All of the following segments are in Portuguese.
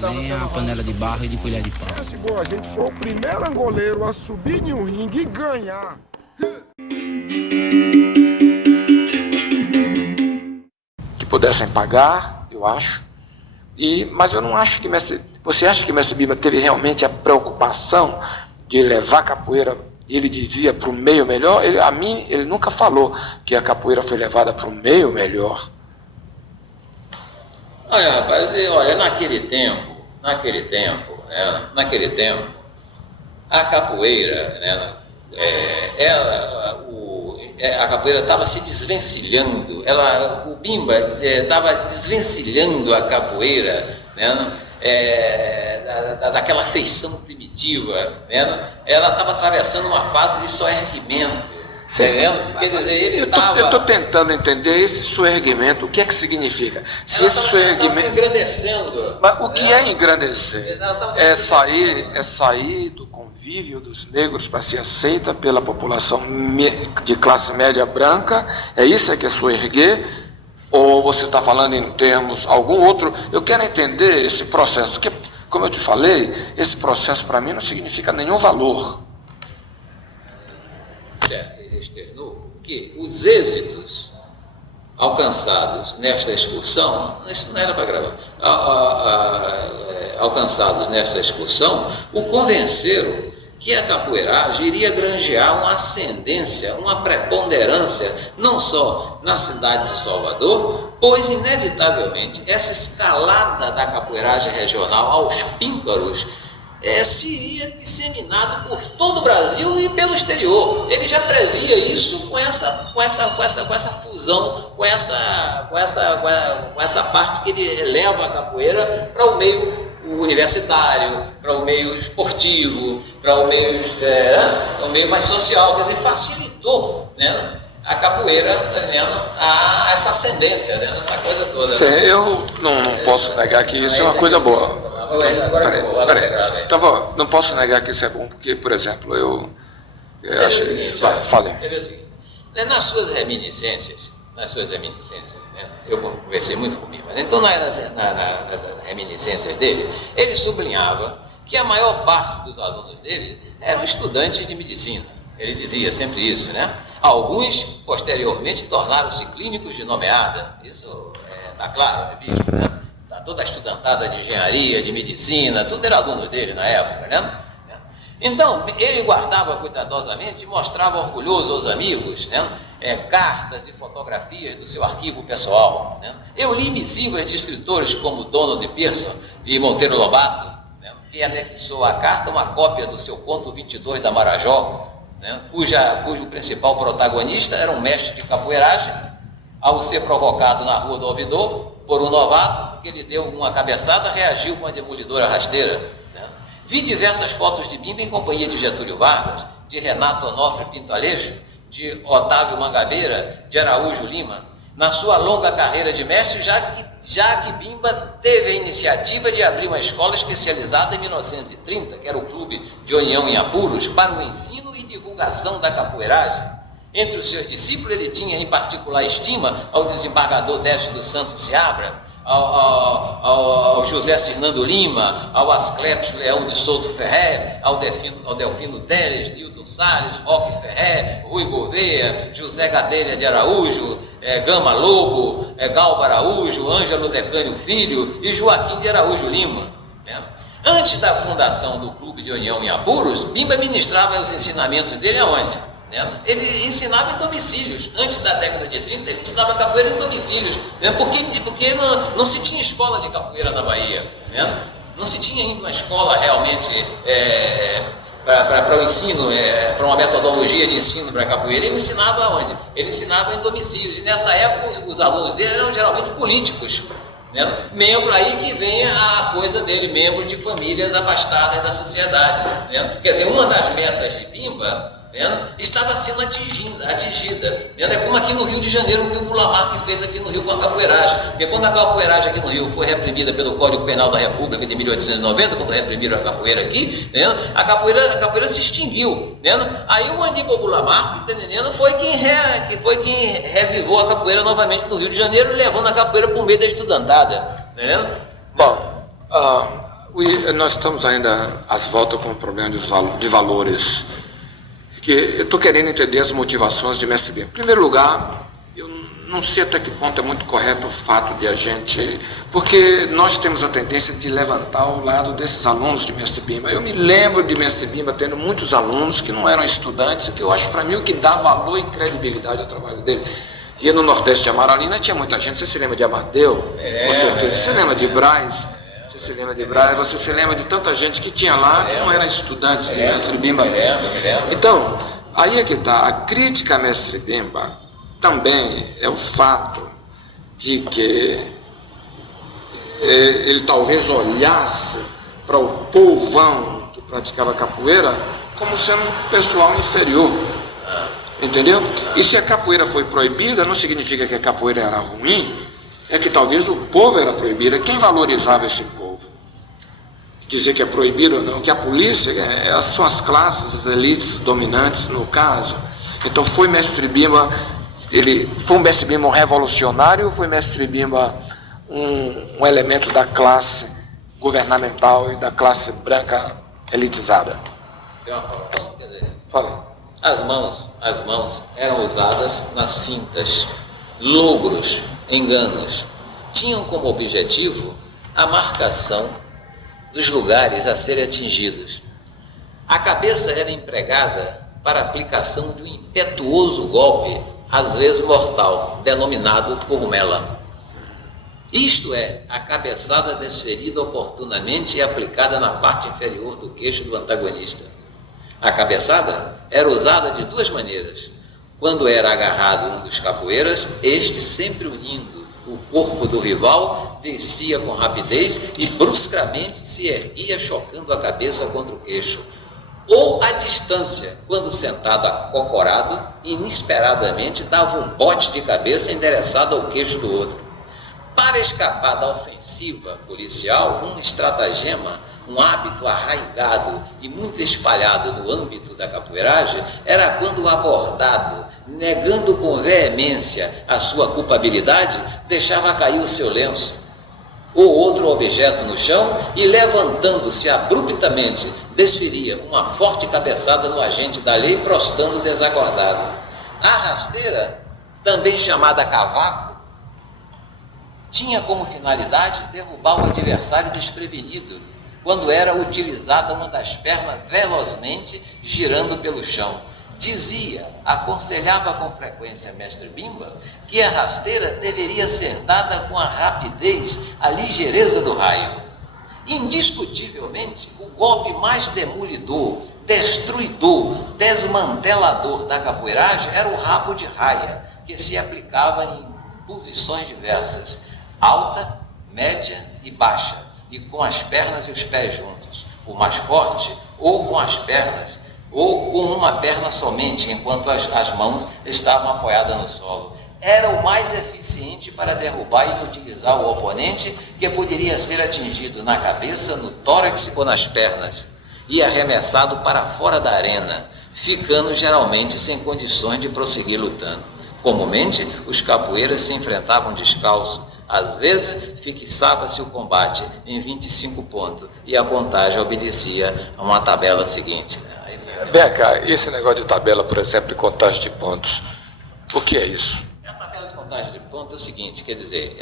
Nem a panela de barro e de colher de pau. Se a gente for o primeiro angoleiro a subir em um ringue e ganhar. Que pudessem pagar, eu acho. Mas eu não acho que você acha que Mestre Bimba teve realmente a preocupação de levar a capoeira, ele dizia, para o meio melhor? Ele nunca falou que a capoeira foi levada para o meio melhor. Olha, rapaz, naquele tempo, a capoeira, né, a capoeira estava se desvencilhando, o Bimba estava desvencilhando a capoeira, né, daquela feição primitiva, né, ela estava atravessando uma fase de soerguimento. Quer dizer, ele estava... Eu estou tentando entender esse soerguimento, o que é que significa? Se esse soerguimento... Estava se engrandecendo. Mas o que é engrandecer? É sair do convívio dos negros para ser aceita pela população de classe média branca? É isso que é soerguer? Ou você está falando em termos algum outro? Eu quero entender esse processo, que, como eu te falei, esse processo para mim não significa nenhum valor. Externou que os êxitos alcançados nesta excursão, isso não era para gravar, alcançados nesta excursão, o convenceram que a capoeiragem iria granjear uma ascendência, uma preponderância, não só na cidade de Salvador, pois, inevitavelmente, essa escalada da capoeiragem regional aos píncaros seria disseminado por todo o Brasil e pelo exterior. Ele já previa isso com essa fusão, com essa parte que ele leva a capoeira para o meio universitário, para o meio esportivo, para o meio mais social. Quer dizer, facilitou, né, a capoeira, essa ascendência, né, essa coisa toda. Sim, eu não posso negar que isso é uma coisa boa. Peraí. Então, não posso negar que isso é bom, porque, por exemplo, eu acho... Falei. É o seguinte, nas suas reminiscências, né, eu conversei muito com o Bimba, então nas reminiscências dele, ele sublinhava que a maior parte dos alunos dele eram estudantes de medicina. Ele dizia sempre isso, né? Alguns, posteriormente, tornaram-se clínicos de nomeada, isso está claro, é visto, né? Toda a estudantada de engenharia, de medicina, tudo era aluno dele na época, né? Então, ele guardava cuidadosamente e mostrava orgulhoso aos amigos, né, cartas e fotografias do seu arquivo pessoal, né? Eu li missivas de escritores como Donald Pearson e Monteiro Lobato, né, que anexou à carta uma cópia do seu conto 22 da Marajó, né, cujo principal protagonista era um mestre de capoeiragem, ao ser provocado na rua do Ouvidor por um novato que lhe deu uma cabeçada, reagiu com a demolidora rasteira. Né? Vi diversas fotos de Bimba em companhia de Getúlio Vargas, de Renato Onofre Pinto Aleixo, de Otávio Mangabeira, de Araújo Lima, na sua longa carreira de mestre, já que Bimba teve a iniciativa de abrir uma escola especializada em 1930, que era o Clube de União em Apuros, para o ensino e divulgação da capoeiragem. Entre os seus discípulos, ele tinha em particular estima ao desembargador Décio dos Santos Seabra, ao José Cirnando Lima, ao Asclepios Leão de Souto Ferré, ao Delfino Teles, Newton Salles, Roque Ferré, Rui Gouveia, José Gadelha de Araújo, Gama Lobo, Galba Araújo, Ângelo Decânio Filho e Joaquim de Araújo Lima. Né? Antes da fundação do Clube de União em Apuros, Bimba ministrava os ensinamentos dele aonde? Ele ensinava em domicílios. Antes da década de 30, ele ensinava capoeira em domicílios, né? Porque não se tinha escola de capoeira na Bahia, né? Não se tinha ainda uma escola realmente para o ensino, para uma metodologia de ensino para capoeira. Ele ensinava onde? Ele ensinava em domicílios, e nessa época os alunos dele eram geralmente políticos, né? Membro aí que vem a coisa dele, membros de famílias abastadas da sociedade, né? Quer dizer, uma das metas de Bimba estava sendo atingida. É como aqui no Rio de Janeiro, o que o Bulamarque fez aqui no Rio com a capoeiragem. Porque quando a capoeiragem aqui no Rio foi reprimida pelo Código Penal da República de 1890, quando reprimiram a capoeira aqui, a capoeira se extinguiu. Aí o Aníbal Bulamarque foi quem revivou a capoeira novamente no Rio de Janeiro, levando a capoeira por meio da estudantada. Bom, Nós estamos ainda às voltas com o problema de valores, que eu estou querendo entender as motivações de Mestre Bimba. Em primeiro lugar, eu não sei até que ponto é muito correto o fato de a gente... Porque nós temos a tendência de levantar o lado desses alunos de Mestre Bimba. Eu me lembro de Mestre Bimba tendo muitos alunos que não eram estudantes, que eu acho para mim o que dá valor e credibilidade ao trabalho dele. E no Nordeste de Amaralina tinha muita gente. Você se lembra de Amadeu? Com certeza. Você se lembra de Braz? Você se lembra de Braz? Você se lembra de tanta gente que tinha lá que não era estudante de Mestre Bimba? Então, aí é que está. A crítica a Mestre Bimba também é o fato de que ele talvez olhasse para o povão que praticava capoeira como sendo um pessoal inferior. Entendeu? E se a capoeira foi proibida, não significa que a capoeira era ruim, é que talvez o povo era proibido. Quem valorizava esse povo? Dizer que é proibido ou não, que a polícia são as classes, as elites dominantes no caso. Então foi Mestre Bimba, ele foi um Mestre Bimba um revolucionário, ou foi Mestre Bimba um elemento da classe governamental e da classe branca elitizada? Fala. As mãos eram usadas nas fintas, logros, enganos. Tinham como objetivo a marcação dos lugares a serem atingidos. A cabeça era empregada para a aplicação de um impetuoso golpe, às vezes mortal, denominado curumela. Isto é, a cabeçada desferida oportunamente e aplicada na parte inferior do queixo do antagonista. A cabeçada era usada de duas maneiras. Quando era agarrado um dos capoeiras, este, sempre unindo o corpo do rival, descia com rapidez e bruscamente se erguia, chocando a cabeça contra o queixo. Ou à distância, quando sentado acocorado, inesperadamente dava um bote de cabeça endereçado ao queixo do outro. Para escapar da ofensiva policial, um estratagema, um hábito arraigado e muito espalhado no âmbito da capoeiragem, era quando o abordado, negando com veemência a sua culpabilidade, deixava cair o seu lenço ou outro objeto no chão e, levantando-se abruptamente, desferia uma forte cabeçada no agente da lei, prostando o desacordado. A rasteira, também chamada cavaco, tinha como finalidade derrubar o adversário desprevenido, quando era utilizada uma das pernas velozmente girando pelo chão. Aconselhava com frequência Mestre Bimba que a rasteira deveria ser dada com a rapidez, a ligeireza do raio. Indiscutivelmente, o golpe mais demolidor, destruidor, desmantelador da capoeiragem era o rabo de raia, que se aplicava em posições diversas, alta, média e baixa, e com as pernas e os pés juntos. O mais forte, ou com as pernas, ou com uma perna somente, enquanto as mãos estavam apoiadas no solo. Era o mais eficiente para derrubar e inutilizar o oponente, que poderia ser atingido na cabeça, no tórax ou nas pernas, e arremessado para fora da arena, ficando geralmente sem condições de prosseguir lutando. Comumente, os capoeiras se enfrentavam descalços. Às vezes, fixava-se o combate em 25 pontos e a contagem obedecia a uma tabela seguinte. Vem cá, e esse negócio de tabela, por exemplo, de contagem de pontos, o que é isso? A tabela de contagem de pontos é o seguinte, quer dizer,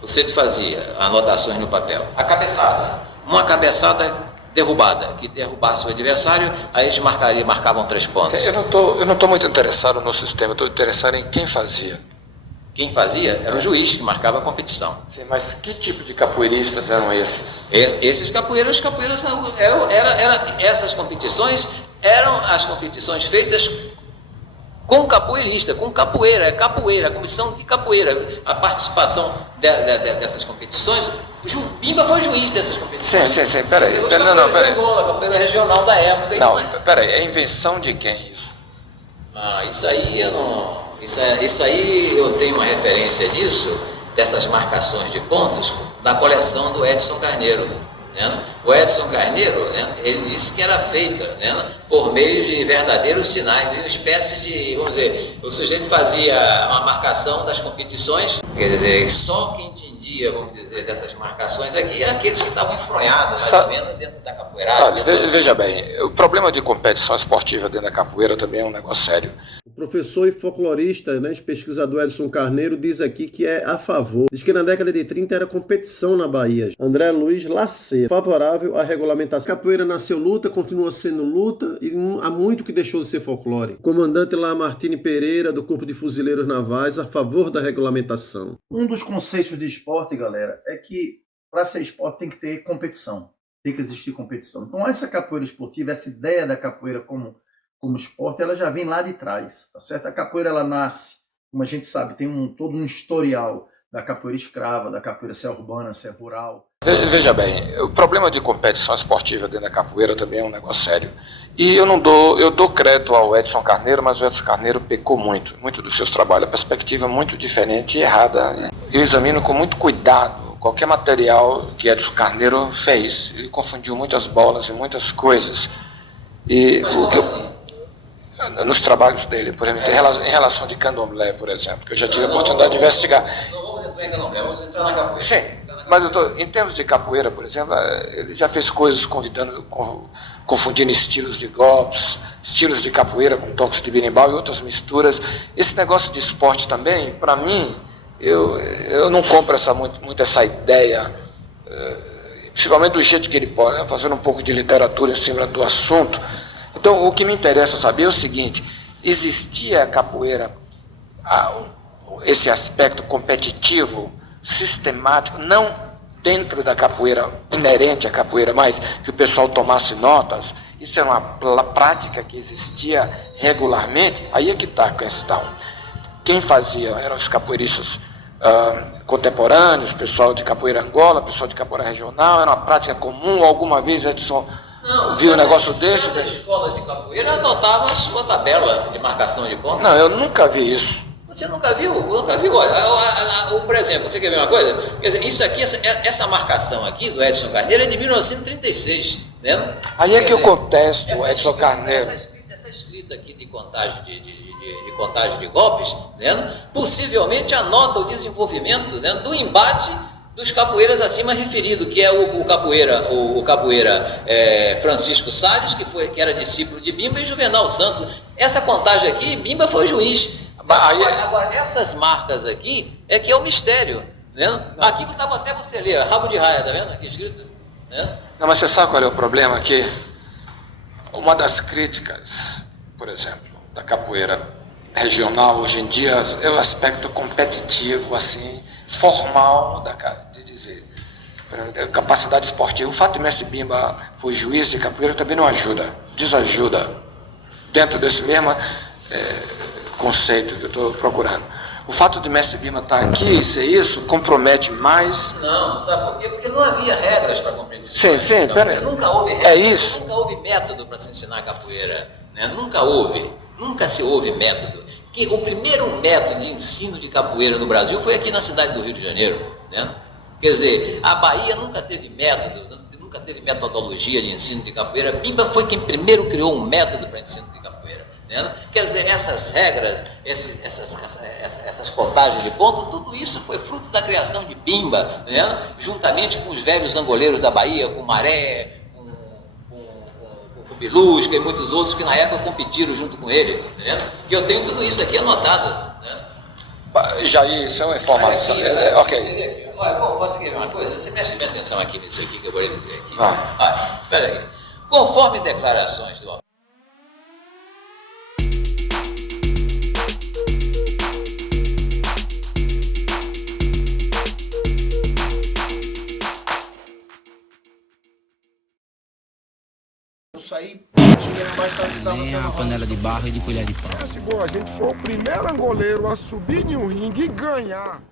você fazia anotações no papel. A cabeçada, uma cabeçada derrubada, que derrubasse o adversário, aí eles marcavam 3 pontos. Eu não estou muito interessado no sistema, estou interessado em quem fazia. Quem fazia era o juiz que marcava a competição. Sim, mas que tipo de capoeiristas eram esses? Esses capoeiras essas competições eram as competições feitas com capoeirista, com capoeira, a competição de capoeira. A participação dessas competições, o Bimba foi juiz dessas competições. Sim, peraí. A capoeira regional da época. Não, peraí, é invenção de quem isso? Isso aí eu não... Isso aí eu tenho uma referência disso, dessas marcações de pontos, da coleção do Edson Carneiro. Né? O Edson Carneiro, né, ele disse que era feita, né, por meio de verdadeiros sinais, e espécies de, vamos dizer, o sujeito fazia uma marcação das competições, quer dizer, só quem entendia existia, vamos dizer, dessas marcações aqui, aqueles que estavam enfronhados, mais ou menos, dentro da capoeiragem. Olha, veja bem, o problema de competição esportiva dentro da capoeira também é um negócio sério. O professor e folclorista, né, pesquisador Edson Carneiro, diz aqui que é a favor. Diz que na década de 30 era competição na Bahia. André Luiz Lacer, favorável à regulamentação. A capoeira nasceu luta, continua sendo luta e há muito que deixou de ser folclore. O comandante Lamartine Pereira, do Corpo de Fuzileiros Navais, a favor da regulamentação. Um dos conceitos de esporte, galera, é que para ser esporte tem que ter competição. Tem que existir competição. Então essa capoeira esportiva, essa ideia da capoeira como esporte, ela já vem lá de trás, tá certo? A capoeira, ela nasce, como a gente sabe, tem todo um historial da capoeira escrava, da capoeira se é urbana, se é rural. Veja bem, o problema de competição esportiva dentro da capoeira também é um negócio sério. E eu dou crédito ao Edson Carneiro, mas o Edson Carneiro pecou muito dos seus trabalhos. A perspectiva é muito diferente e errada. Eu examino com muito cuidado qualquer material que Edson Carneiro fez. Ele confundiu muitas bolas e muitas coisas. E nos trabalhos dele, por exemplo, em relação de candomblé, por exemplo, que eu já tive a oportunidade de investigar. Não vamos entrar em candomblé, vamos entrar na capoeira. Sim, mas em termos de capoeira, por exemplo, ele já fez coisas confundindo estilos de golpes, estilos de capoeira com toques de berimbau e outras misturas. Esse negócio de esporte também, para mim, eu não compro muito essa ideia, principalmente do jeito que ele pode, né, fazendo um pouco de literatura em cima do assunto. Então, o que me interessa saber é o seguinte: existia a capoeira, esse aspecto competitivo, sistemático, não dentro da capoeira, inerente à capoeira, mas que o pessoal tomasse notas? Isso era uma prática que existia regularmente? Aí é que está a questão. Quem fazia eram os capoeiristas contemporâneos, pessoal de capoeira Angola, pessoal de capoeira regional, era uma prática comum. Alguma vez Edson viu um negócio desse? A escola de capoeira adotava a sua tabela de marcação de pontos. Não, eu nunca vi isso. Você nunca viu? Nunca viu? Olha, por exemplo, você quer ver uma coisa? Quer dizer, isso aqui, essa marcação aqui do Edson Carneiro é de 1936, né? Aí é que eu contesto o Edson Carneiro. Essa escrita aqui de contagem de golpes, né? Possivelmente anota o desenvolvimento, né, do embate dos capoeiras acima referido, que é o capoeira Francisco Salles, que era discípulo de Bimba, e Juvenal Santos. Essa contagem aqui, Bimba foi juiz. Agora, essas marcas aqui é que é o mistério, né? Aqui que estava até você ler, rabo de raia, tá vendo aqui escrito? Né? Não, mas você sabe qual é o problema aqui? Uma das críticas, por exemplo, da capoeira regional hoje em dia é o aspecto competitivo, assim, formal, de dizer, capacidade esportiva. O fato de Mestre Bimba foi juiz de capoeira também não ajuda, desajuda, dentro desse mesmo conceito que eu estou procurando. O fato de Mestre Bimba estar aqui e ser isso compromete mais. Não, sabe por quê? Porque não havia regras para competição. Sim, peraí. Nunca houve regras. É isso. Nunca houve método para se ensinar capoeira, né? Nunca se houve método. Que o primeiro método de ensino de capoeira no Brasil foi aqui na cidade do Rio de Janeiro, né? Quer dizer, a Bahia nunca teve método, nunca teve metodologia de ensino de capoeira. Bimba foi quem primeiro criou um método para ensino de capoeira, né? Quer dizer, essas regras, essas contagens de pontos, tudo isso foi fruto da criação de Bimba, né? Juntamente com os velhos angoleiros da Bahia, com Maré, Belusca e muitos outros que na época competiram junto com ele, né? Que eu tenho tudo isso aqui anotado, né? Jair, isso é uma informação. Aqui, Ok. aqui. Olha, posso querer uma coisa? Você preste bem atenção aqui nisso aqui que eu vou lhe dizer aqui. Espera aí. Conforme declarações do Nem a panela de barro e de colher de pau. Se a gente for o primeiro angoleiro a subir em um ringue e ganhar.